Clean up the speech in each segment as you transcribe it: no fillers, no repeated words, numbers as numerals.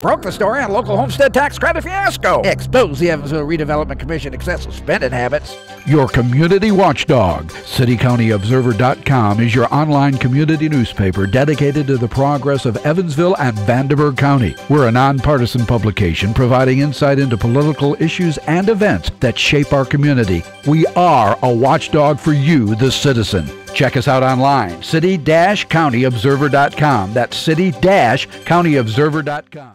Broke the story on local homestead tax credit fiasco. Expose the Evansville Redevelopment Commission excessive spending habits. Your community watchdog. CityCountyObserver.com is your online community newspaper dedicated to the progress of Evansville and Vanderburgh County. We're a nonpartisan publication providing insight into political issues and events that shape our community. We are a watchdog for you, the citizen. Check us out online, city-countyobserver.com. That's city-countyobserver.com.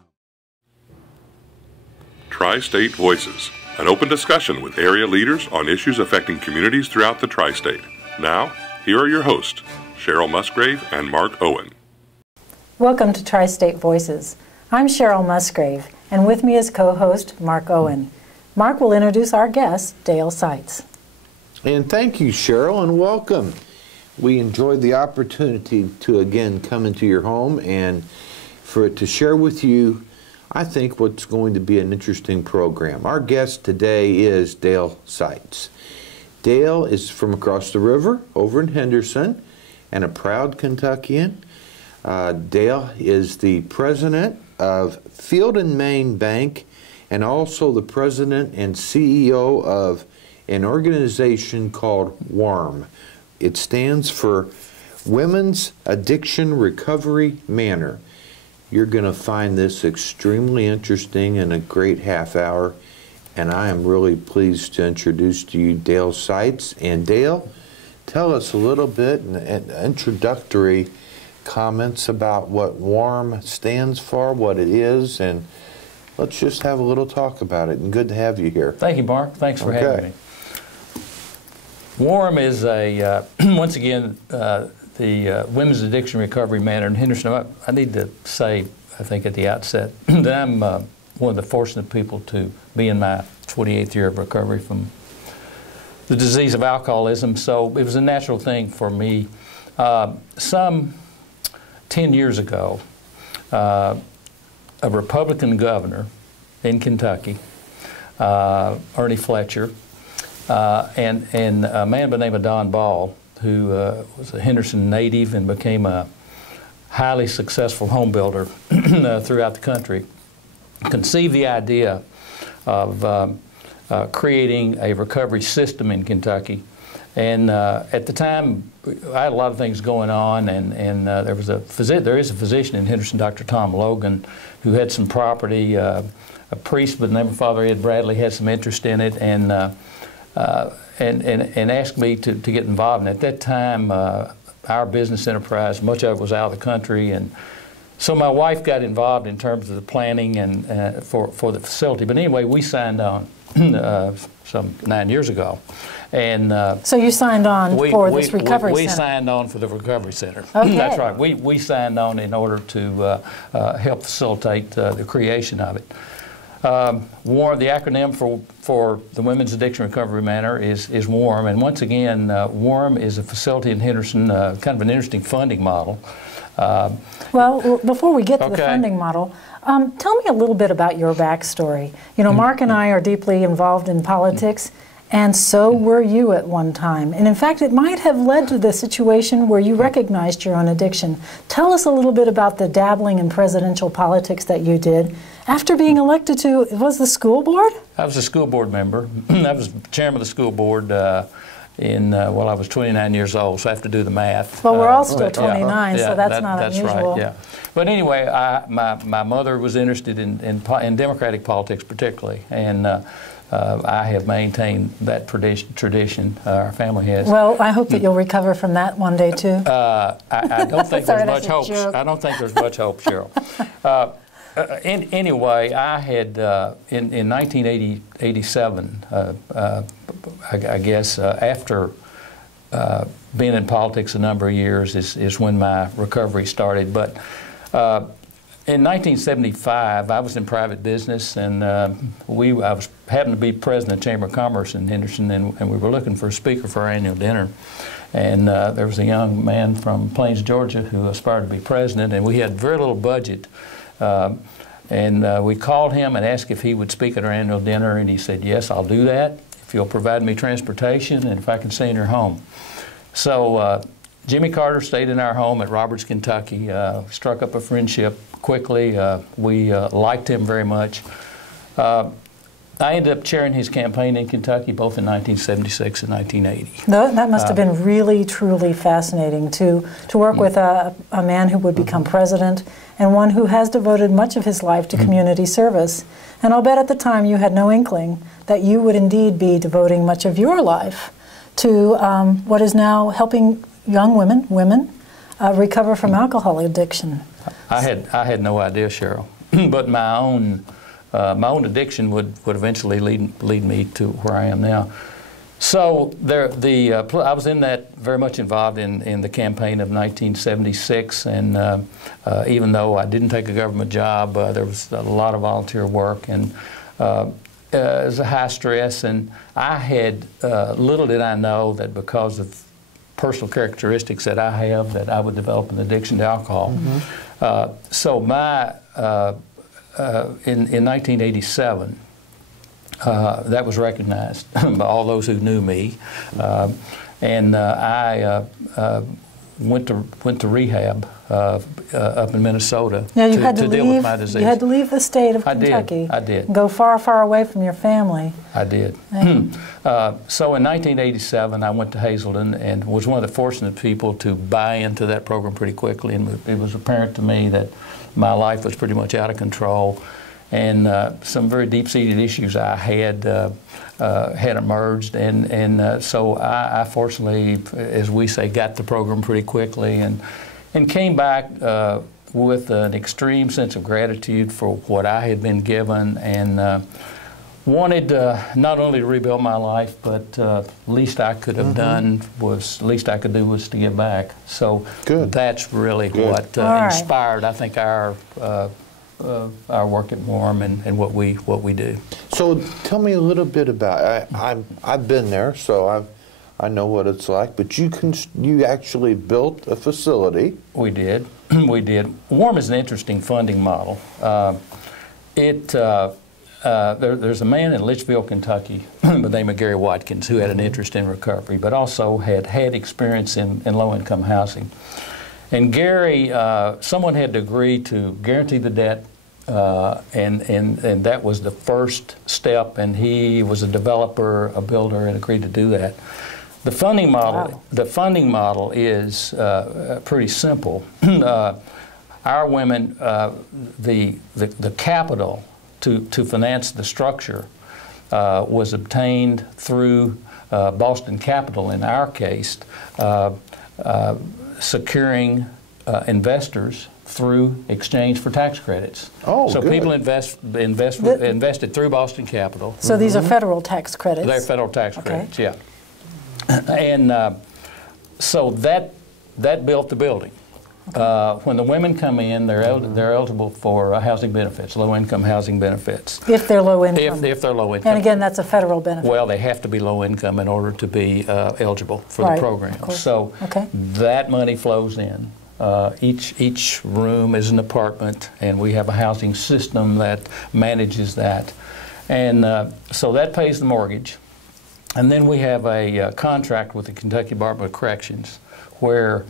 Tri-State Voices, an open discussion with area leaders on issues affecting communities throughout the Tri-State. Now, here are your hosts, Cheryl Musgrave and Mark Owen. Welcome to Tri-State Voices. I'm Cheryl Musgrave, and with me is co-host Mark Owen. Mark will introduce our guest, Dale Seitz. And thank you, Cheryl, and welcome. We enjoyed the opportunity to again come into your home and for it to share with you, I think, what's going to be an interesting program. Our guest today is Dale Seitz. Dale is from across the river over in Henderson and a proud Kentuckian. Dale is the president of Field and Main Bank and also the president and CEO of an organization called WARM. It stands for Women's Addiction Recovery Manor. You're going to find this extremely interesting and a great half hour, and I am really pleased to introduce to you Dale Seitz. And Dale, tell us a little bit in introductory comments about what WARM stands for, what it is, and let's just have a little talk about it. And good to have you here. Thank you, Mark. Thanks for having me. WARM is a, once again, the Women's Addiction Recovery Manor in Henderson. I need to say, I think at the outset, that I'm one of the fortunate people to be in my 28th year of recovery from the disease of alcoholism, so it was a natural thing for me. Some 10 years ago, a Republican governor in Kentucky, Ernie Fletcher, and a man by the name of Don Ball, who was a Henderson native and became a highly successful home builder throughout the country, conceived the idea of creating a recovery system in Kentucky. And at the time, I had a lot of things going on, and there is a physician in Henderson, Dr. Tom Logan, who had some property. A priest by the name of Father Ed Bradley had some interest in it, and asked me to get involved. And at that time, our business enterprise, much of it was out of the country, and so my wife got involved in terms of the planning and for the facility. But anyway, we signed on some 9 years ago. And so you signed on for this recovery center? We signed on for the recovery center. Okay. That's right. We signed on in order to help facilitate the creation of it. WARM, the acronym for the Women's Addiction Recovery Manor is WARM, and once again, WARM is a facility in Henderson, kind of an interesting funding model. Well, before we get to the funding model, tell me a little bit about your backstory. You know, Mark and I are deeply involved in politics, and so were you at one time. And in fact, it might have led to the situation where you recognized your own addiction. Tell us a little bit about the dabbling in presidential politics that you did after being elected to, was the school board? I was a school board member. I was chairman of the school board well, I was 29 years old, so I have to do the math. Well, we're all still 29, so that's not unusual. That's right, yeah. But anyway, my mother was interested in Democratic politics particularly, and I have maintained that tradition. Our family has. Well, I hope that you'll recover from that one day too. I don't think there's much hope. I don't think there's much hope, Cheryl. Anyway, I had in 1987, I guess, after being in politics a number of years is when my recovery started. But in 1975, I was in private business, and I happened to be president of the Chamber of Commerce in Henderson, and we were looking for a speaker for our annual dinner. And there was a young man from Plains, Georgia, who aspired to be president, and we had very little budget. And we called him and asked if he would speak at our annual dinner, and he said, yes, I'll do that if you'll provide me transportation and if I can stay in your home. So Jimmy Carter stayed in our home at Roberts, Kentucky, struck up a friendship quickly. We liked him very much. I ended up chairing his campaign in Kentucky both in 1976 and 1980. That must have been really, truly fascinating to work with a man who would become president and one who has devoted much of his life to community service. And I'll bet at the time you had no inkling that you would indeed be devoting much of your life to what is now helping young women recover from alcohol addiction. I had no idea, Cheryl, but my own addiction would eventually lead me to where I am now. So I was very much involved in the campaign of 1976, and even though I didn't take a government job, there was a lot of volunteer work, and it was a high stress, and I had, little did I know that because of personal characteristics that I have, that I would develop an addiction to alcohol. So in 1987, that was recognized by all those who knew me, and I went to rehab up in Minnesota to deal with my disease. You had to leave the state of Kentucky. I did. Go far, far away from your family. I did. So in 1987, I went to Hazelden and was one of the fortunate people to buy into that program pretty quickly, and it was apparent to me that my life was pretty much out of control, and some very deep-seated issues I had emerged, and so I fortunately, as we say, got the program pretty quickly, and came back with an extreme sense of gratitude for what I had been given, and wanted not only to rebuild my life, but least I could have done was, least I could do was to give back. So that's really what inspired, I think, our work at Warm and what we do. So tell me a little bit about. I've been there, so I know what it's like. But you actually built a facility. We did. We did. Warm is an interesting funding model. There's a man in Litchfield, Kentucky, by the name of Gary Watkins, who had an interest in recovery, but also had experience in low-income housing. And Gary, someone had to agree to guarantee the debt, and that was the first step. And he was a developer, a builder, and agreed to do that. The funding model is pretty simple. Our women, the capital to finance the structure was obtained through Boston Capital, in our case, securing investors through exchange for tax credits. Oh, so good. People invested through Boston Capital. So these are federal tax credits? They're federal tax credits, yeah. And so that built the building. When the women come in, they're eligible for housing benefits, low-income housing benefits. If they're low income. If they're low income. And again, that's a federal benefit. Well, they have to be low income in order to be eligible for the program. So that money flows in. Each room is an apartment, and we have a housing system that manages that. And so that pays the mortgage. And then we have a contract with the Kentucky Department of Corrections, where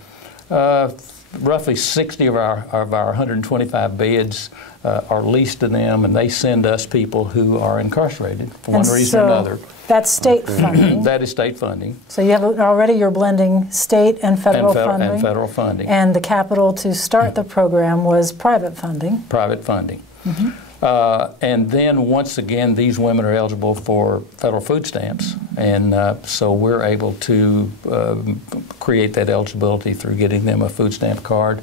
roughly 60 of our 125 beds are leased to them, and they send us people who are incarcerated for one reason or another. That's state funding. That is state funding. So you have already, you're blending state and federal funding. And federal funding. And the capital to start the program was private funding. Private funding. And then once again, these women are eligible for federal food stamps, and so we're able to create that eligibility through getting them a food stamp card.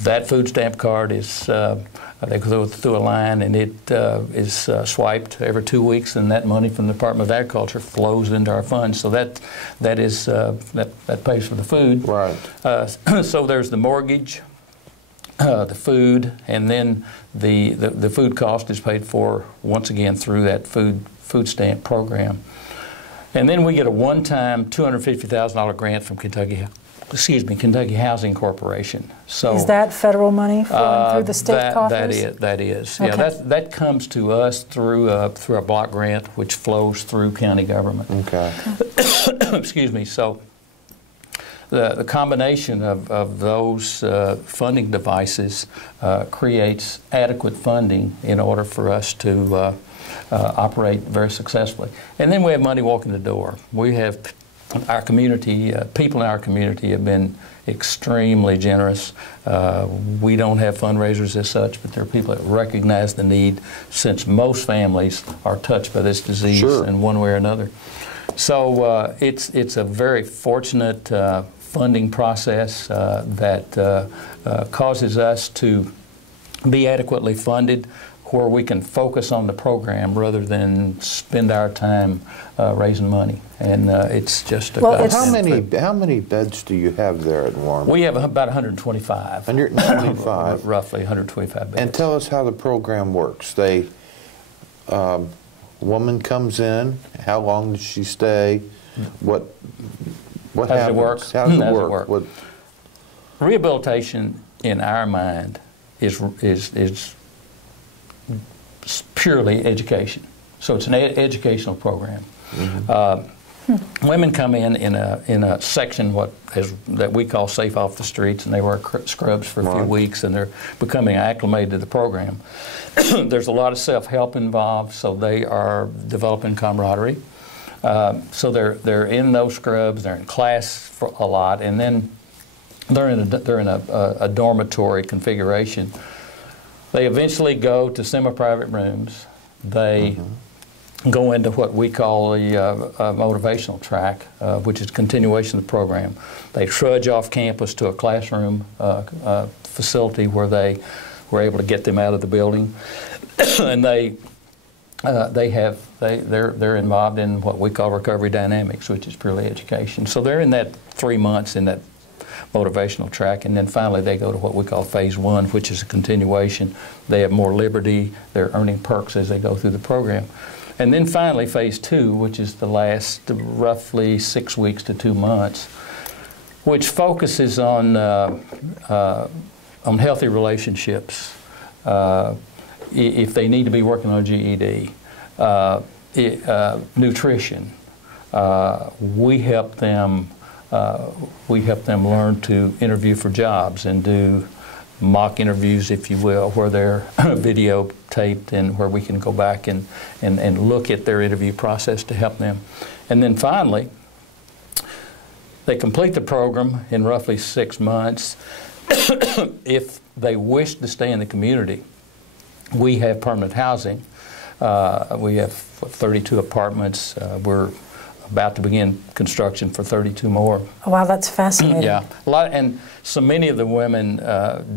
That food stamp card is, they go through a line, and it is swiped every 2 weeks, and that money from the Department of Agriculture flows into our funds. So that pays for the food. Right. So there's the mortgage, the food, and then the food cost is paid for once again through that food stamp program. And then we get a one-time $250,000 grant from Kentucky Housing Corporation. So is that federal money flowing through the state coffers? That is. Okay. Yeah, that comes to us through a block grant, which flows through county government. Okay. Excuse me. So the combination of those funding devices creates adequate funding in order for us to operate very successfully. And then we have money walking the door. We have our community, people in our community have been extremely generous. We don't have fundraisers as such, but there are people that recognize the need, since most families are touched by this disease Sure. in one way or another. So it's a very fortunate funding process that causes us to be adequately funded, where we can focus on the program rather than spend our time raising money. And it's just a godsend. How many beds do you have there at Warren? We have about 125. 125. Roughly 125 beds. And tell us how the program works. A woman comes in. How long does she stay? What How happens? does it work? How does it work? What? Rehabilitation, in our mind, is purely education. So it's an educational program. Mm-hmm. Women come in a section that we call Safe Off the Streets, and they wear scrubs for a few weeks, and they're becoming acclimated to the program. There's a lot of self-help involved, so they are developing camaraderie. So they're in those scrubs, they're in class for a lot, and then they're in a dormitory configuration. They eventually go to semi-private rooms. They go into what we call a motivational track, which is continuation of the program. They trudge off campus to a classroom facility where they were able to get them out of the building, and they're involved in what we call recovery dynamics, which is purely education. So they're in that 3 months in that motivational track, and then finally they go to what we call phase 1, which is a continuation. They have more liberty. They're earning perks as they go through the program. And then finally phase 2, which is the last roughly 6 weeks to 2 months, which focuses on healthy relationships, if they need to be working on GED, nutrition. We help them learn to interview for jobs and do mock interviews, if you will, where they're videotaped and where we can go back and look at their interview process to help them. And then finally, they complete the program in roughly 6 months. If they wish to stay in the community, we have permanent housing. We have 32 apartments. We're about to begin construction for 32 more. Oh, wow, that's fascinating. Yeah, and so many of the women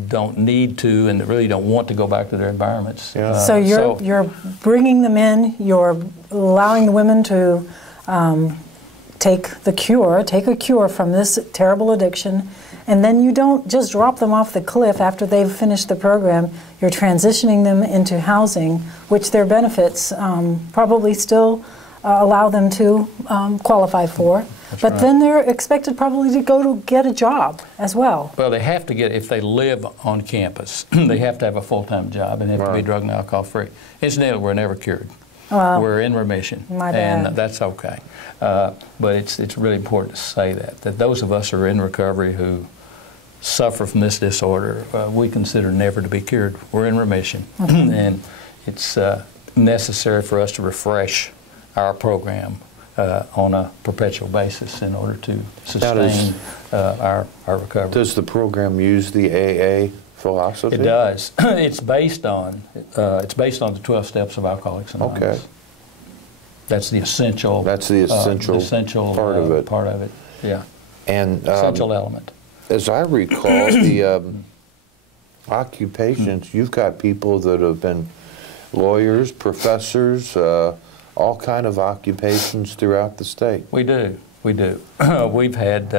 don't need to and really don't want to go back to their environments. Yeah. So you're bringing them in. You're allowing the women to take a cure from this terrible addiction, and then you don't just drop them off the cliff after they've finished the program. You're transitioning them into housing, which their benefits probably still allow them to qualify for. That's but right. then they're expected probably to go to get a job as well. Well, they have to get, if they live on campus, they have to have a full-time job and have to be drug and alcohol free. Incidentally, we're never cured. Well, we're in remission, and that's okay. But it's really important to say that those of us who are in recovery who suffer from this disorder, we consider never to be cured. We're in remission, and it's necessary for us to refresh our program on a perpetual basis in order to sustain our recovery. Does the program use the AA philosophy? It does. It's based on the 12 steps of Alcoholics Anonymous. Okay. That's the essential. That's the essential part of it. Part of it. Yeah. And essential element. As I recall, the occupations, you've got people that have been lawyers, professors, all kind of occupations throughout the state. We do. We've had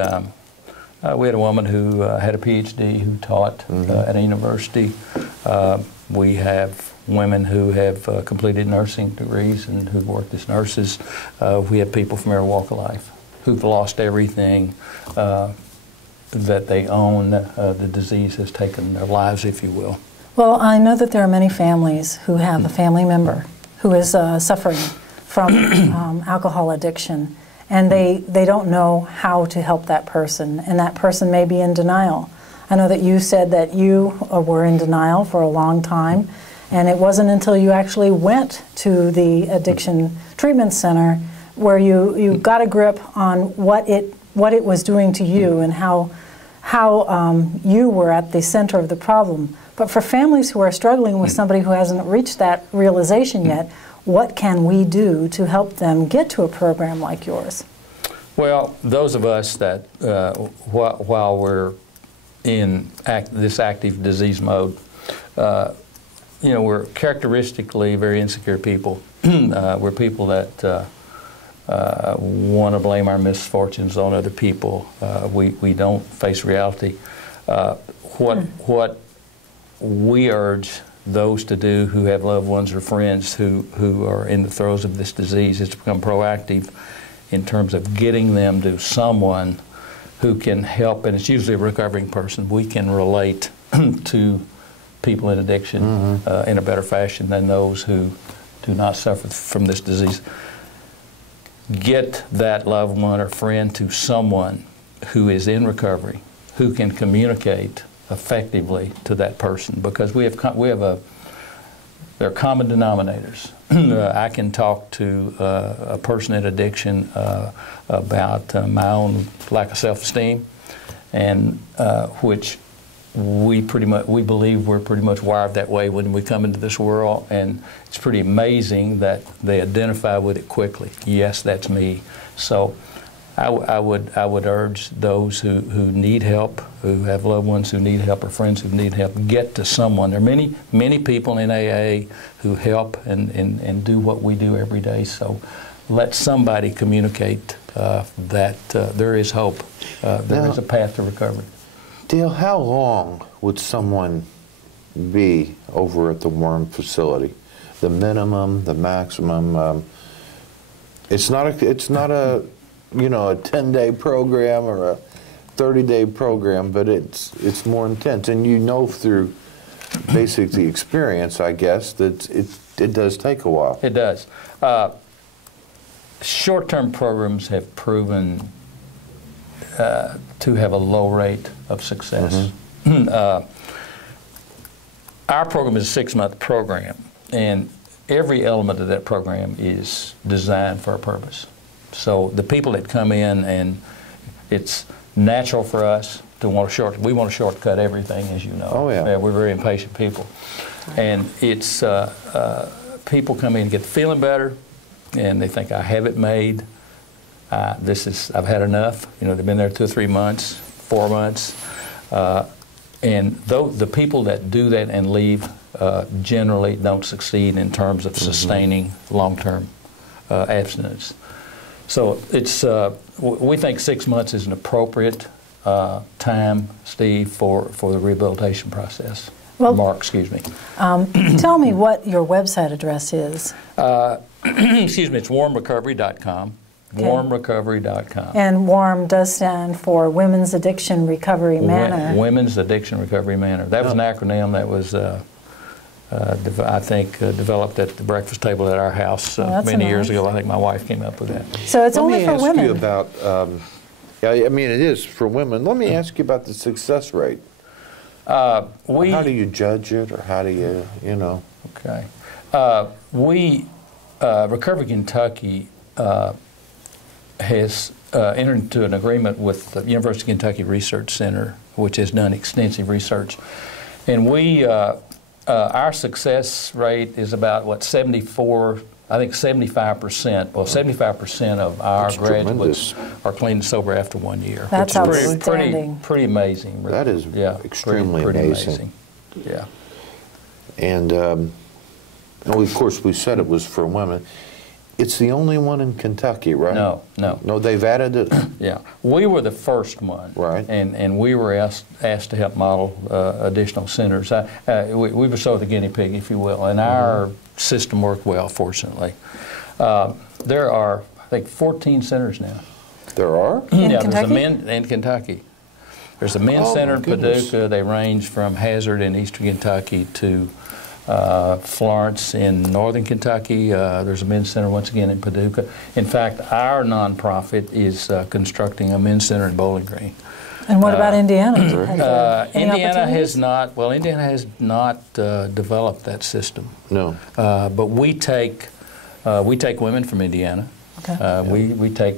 we had a woman who had a PhD who taught at a university. We have women who have completed nursing degrees and who've worked as nurses. We have people from every walk of life who've lost everything that they own. The disease has taken their lives, if you will. well, I know that there are many families who have a family member who is suffering from alcohol addiction. and they don't know how to help that person, and that person may be in denial. I know that you said that you were in denial for a long time, and it wasn't until you actually went to the addiction treatment center where you got a grip on what it was doing to you and how you were at the center of the problem. But for families who are struggling with somebody who hasn't reached that realization yet, what can we do to help them get to a program like yours? Well, those of us that, while we're in this active disease mode, we're characteristically very insecure people. We're people that want to blame our misfortunes on other people. We don't face reality. What we urge those to do who have loved ones or friends who are in the throes of this disease is to become proactive in terms of getting them to someone who can help, and it's usually a recovering person. We can relate to people in addiction in a better fashion than those who do not suffer from this disease. Get that loved one or friend to someone who is in recovery, who can communicate effectively to that person, because there are common denominators. I can talk to a person in addiction about my own lack of self-esteem, and which we believe we're pretty much wired that way when we come into this world, and it's pretty amazing that they identify with it quickly. Yes, that's me. So I would urge those who need help, who have loved ones who need help or friends who need help, get to someone. There are many people in AA who help and do what we do every day. So let somebody communicate that there is hope. There is a path to recovery. Dale, how long would someone be over at the Worm facility? The minimum, the maximum? It's not a 10-day program or a 30-day program, but it's more intense. And you know through basically experience, I guess, that it does take a while. It does. Short-term programs have proven to have a low rate of success. Our program is a 6-month program, and every element of that program is designed for a purpose. So the people that come in, and it's natural for us to want to we want to shortcut everything, as you know. Oh, yeah. We're very impatient people. And it's people come in and get feeling better, and they think, I have it made. I've had enough. They've been there 2 or 3 months, 4 months. And the people that do that and leave generally don't succeed in terms of sustaining long-term abstinence. So it's we think 6 months is an appropriate time, Steve, for the rehabilitation process. Well, Mark, excuse me. Tell me what your website address is. Excuse me, it's warmrecovery.com. Okay. Warmrecovery.com. And WARM does stand for Women's Addiction Recovery Manor. Women's Addiction Recovery Manor. That was an acronym that was, I think, developed at the breakfast table at our house many years ago. I think my wife came up with that. So it's only for women. Let me ask you about, I mean, it is for women. Let me ask you about the success rate. How do you judge it, or how do you, Okay. Recovery Kentucky has entered into an agreement with the University of Kentucky Research Center, which has done extensive research. And our success rate is about, 74, I think 75%. Well, 75% of our graduates are clean and sober after 1 year. That's outstanding. Pretty amazing. That is extremely amazing. Yeah. And of course, we said it was for women. It's the only one in Kentucky, right? No. No, they've added it? Yeah. We were the first one. Right. And we were asked to help model additional centers. We were sort of the guinea pig, if you will, and our system worked well, fortunately. There are, I think, 14 centers now. There are? In yeah, Kentucky? There's a in Kentucky. There's a men's center in Paducah. They range from Hazard in eastern Kentucky to Florence in northern Kentucky. There's a men's center once again in Paducah. In fact, our nonprofit is constructing a men's center in Bowling Green. And what about Indiana? Indiana has not. Well, Indiana has not developed that system. No. But we take women from Indiana. Okay. We take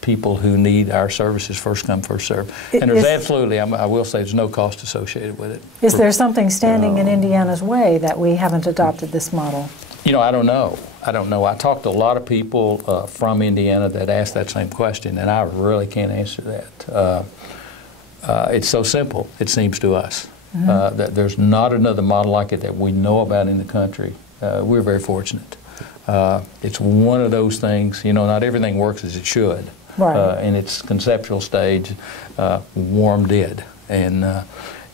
people who need our services, first come, first serve. And there's absolutely, I will say, there's no cost associated with it. Is there something standing in Indiana's way that we haven't adopted this model? You know, I don't know. I talked to a lot of people from Indiana that asked that same question, and I really can't answer that. It's so simple, it seems to us, that there's not another model like it that we know about in the country. We're very fortunate. It's one of those things, you know, not everything works as it should. Right. In its conceptual stage, Warm did, and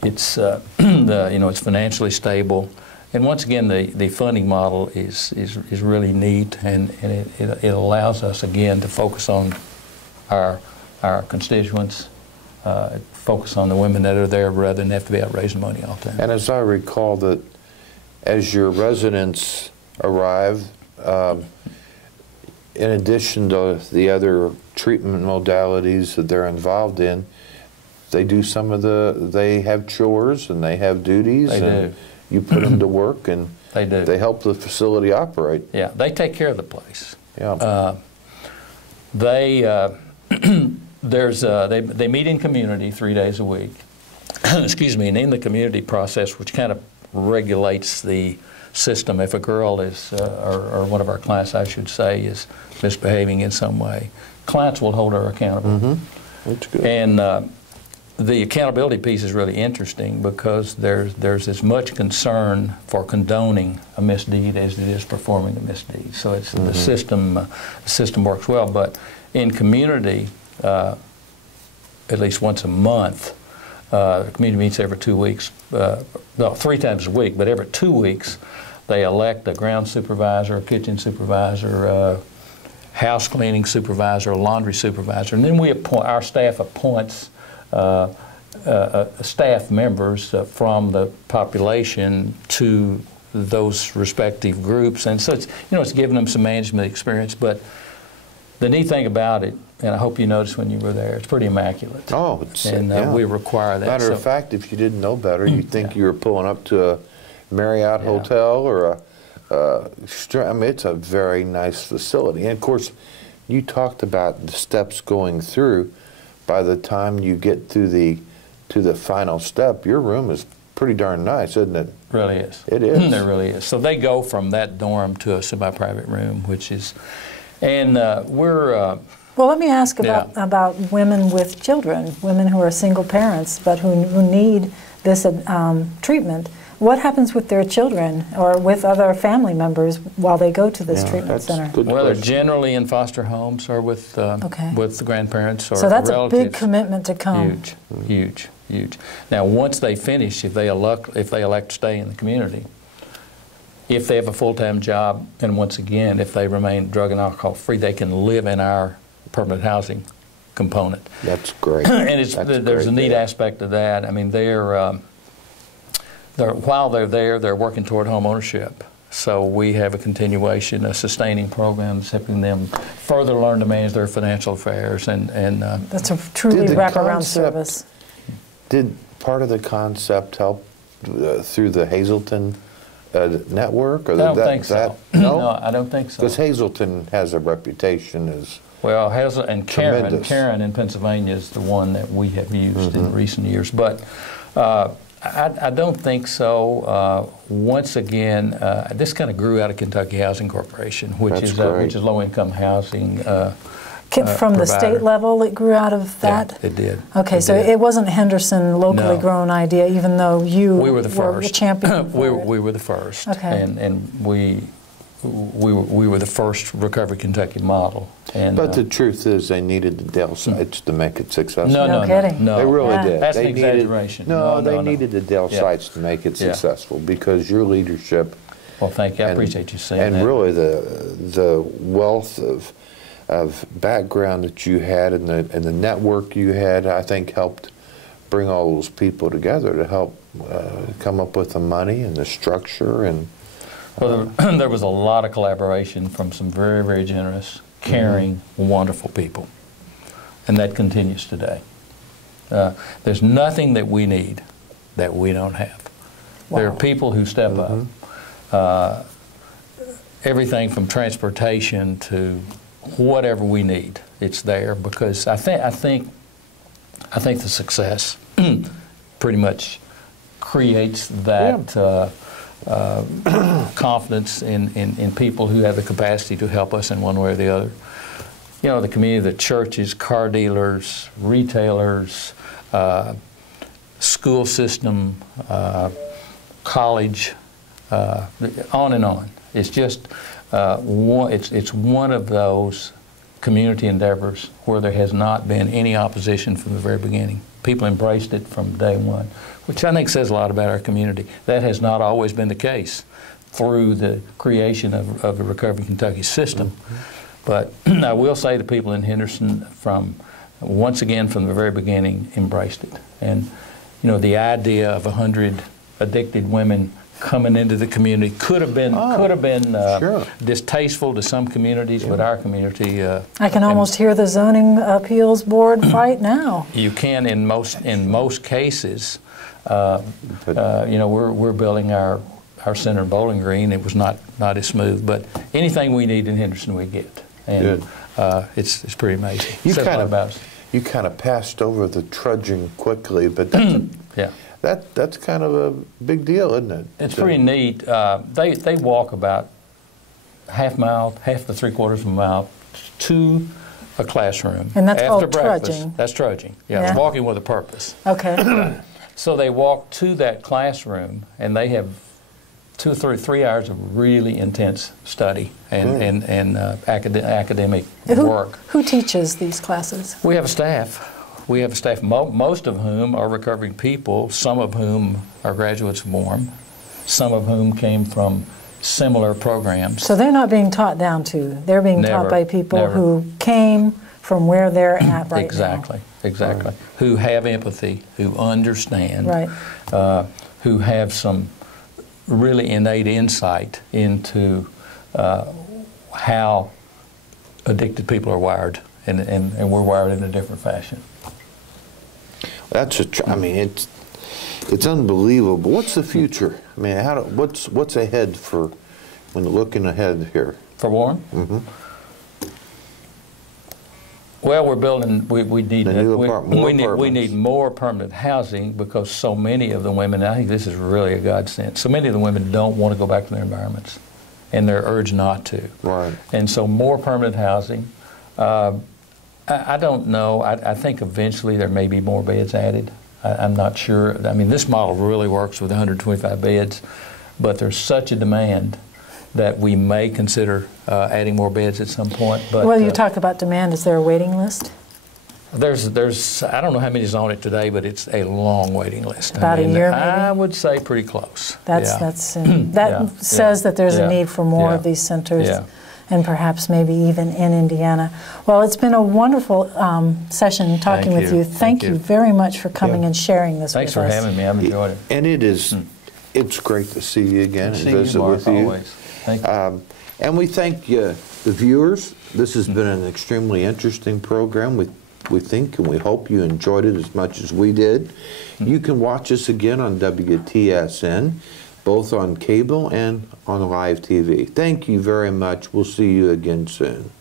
it's it's financially stable, and once again the funding model is really neat, and it allows us again to focus on our constituents, focus on the women that are there rather than have to be out raising money all the time. And as I recall, that as your residents arrive, in addition to the other treatment modalities that they're involved in, they do they have chores and they have duties. They do. You put them to work, and they do. They help the facility operate. Yeah, they take care of the place. Yeah. They meet in community 3 days a week. Excuse me, and in the community process, which kind of regulates the system, if a girl is, or one of our clients, I should say, is misbehaving in some way, clients will hold her accountable. Mm-hmm. That's good. And the accountability piece is really interesting because there's as much concern for condoning a misdeed as it is performing a misdeed. So it's the system works well. But in community, at least once a month, the community meets every 2 weeks, no, 3 times a week, but every 2 weeks they elect a ground supervisor, a kitchen supervisor, house cleaning supervisor, a laundry supervisor, and then our staff appoints staff members from the population to those respective groups, and so it's giving them some management experience. But the neat thing about it, and I hope you noticed when you were there, it's pretty immaculate. Oh, we require that. Matter of fact, if you didn't know better, you'd think you were pulling up to a Marriott hotel or I mean, it's a very nice facility. And of course, you talked about the steps going through. By the time you get to the final step, your room is pretty darn nice, isn't it? Really is. It is. It really is. So they go from that dorm to a semi-private room, which is, and we're. Well, let me ask about women with children, women who are single parents, but who need this treatment. What happens with their children or with other family members while they go to this treatment center? Well, they're generally in foster homes or with the grandparents or relatives. So that's a big commitment to come. Huge. Now, once they finish, if they elect to stay in the community, if they have a full-time job, and once again, if they remain drug and alcohol free, they can live in our permanent housing component. That's great. And there's a neat aspect of that. I mean, while they're there, they're working toward home ownership. So we have a continuation, a sustaining program, helping them further learn to manage their financial affairs. And that's a truly wraparound service. Did part of the concept help through the Hazleton network? Or I don't think so. No, I don't think so. Because Hazleton has a reputation as Karen in Pennsylvania is the one that we have used in recent years. But I don't think so. Once again, this kind of grew out of Kentucky Housing Corporation, which is low-income housing. From the state level, it grew out of that? Yeah, it did. Okay, so it wasn't Henderson locally grown idea, even though you were the champion for it. We were the first. Okay. And we were the first Recovery Kentucky model. And, but the truth is, they needed the Dell sites to make it successful. No kidding. They really did. That's an exaggeration. They needed the Dell sites to make it successful because your leadership. Well, thank you. I appreciate you saying that. And really, the wealth of background that you had and the network you had, I think, helped bring all those people together to help come up with the money and the structure? And well, there was a lot of collaboration from some very, very generous, caring, wonderful people, and that continues today. There's nothing that we need that we don't have. Wow. There are people who step up. Everything from transportation to whatever we need, it's there, because I think the success pretty much creates that confidence in people who have the capacity to help us in one way or the other. You know, the community, the churches, car dealers, retailers, school system, college, on and on. It's just it's one of those community endeavors where there has not been any opposition from the very beginning. People embraced it from day one, which I think says a lot about our community. That has not always been the case through the creation of the Recovery Kentucky system. But I will say the people in Henderson, once again from the very beginning, embraced it. And you know, the idea of 100 addicted women coming into the community could have been sure. distasteful to some communities, but our community. I can almost hear the zoning appeals board fight now. You can in most cases. You know, we're building our center in Bowling Green. It was not as smooth, but anything we need in Henderson we get, and it's pretty amazing. You kind of passed over the trudging quickly, but that's yeah. That's kind of a big deal, isn't it? It's pretty neat. They walk about half to 3/4 of a mile to a classroom. And that's after called breakfast. trudging. That's trudging. Yeah, it's walking with a purpose. Okay. So they walk to that classroom, and they have 2 or 3 hours of really intense study and academic work. Who teaches these classes? We have a staff. We have a staff, most of whom are recovering people, some of whom are graduates of WARM, some of whom came from similar programs. So they're not being taught down to. They're being taught by people who came from where they're at right now. Exactly. Right. Who have empathy, who understand, right. Who have some really innate insight into how addicted people are wired, and we're wired in a different fashion. I mean, it's unbelievable. What's the future? I mean, what's ahead for when looking ahead here? For WARM? Mm-hmm. Well, we're building. We need more permanent housing because so many of the women. I think this is really a godsend. So many of the women don't want to go back to their environments, and they're urged not to. Right. And so more permanent housing. I don't know. I think eventually there may be more beds added. I'm not sure. I mean, this model really works with 125 beds, but there's such a demand that we may consider adding more beds at some point. But well, you talk about demand. Is there a waiting list? There's I don't know how many's on it today, but it's a long waiting list. About a year, maybe? I would say pretty close. That says that there's a need for more of these centers. Yeah. And perhaps maybe even in Indiana. Well, it's been a wonderful session talking with you. Thank you very much for coming and sharing this with us. Thanks for having me. I've enjoyed it. And it's great to see you again and visit with you. Always. Thank you. And we thank the viewers. This has been an extremely interesting program. We think and we hope you enjoyed it as much as we did. You can watch us again on WTSN. Both on cable and on live TV. Thank you very much. We'll see you again soon.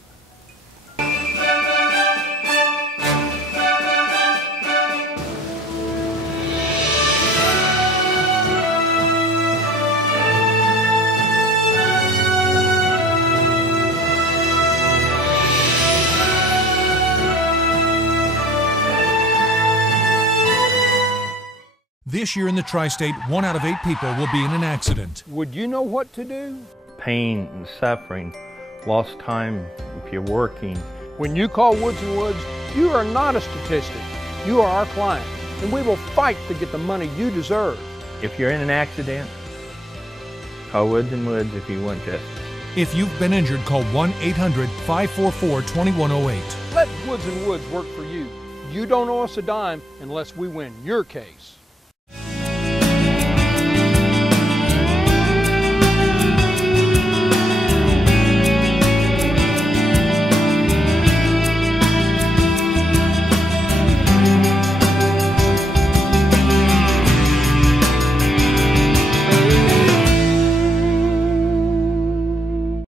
This year in the Tri-State, 1 out of 8 people will be in an accident. Would you know what to do? Pain and suffering, lost time if you're working. When you call Woods & Woods, you are not a statistic. You are our client, and we will fight to get the money you deserve. If you're in an accident, call Woods & Woods if you want justice. If you've been injured, call 1-800-544-2108. Let Woods & Woods work for you. You don't owe us a dime unless we win your case.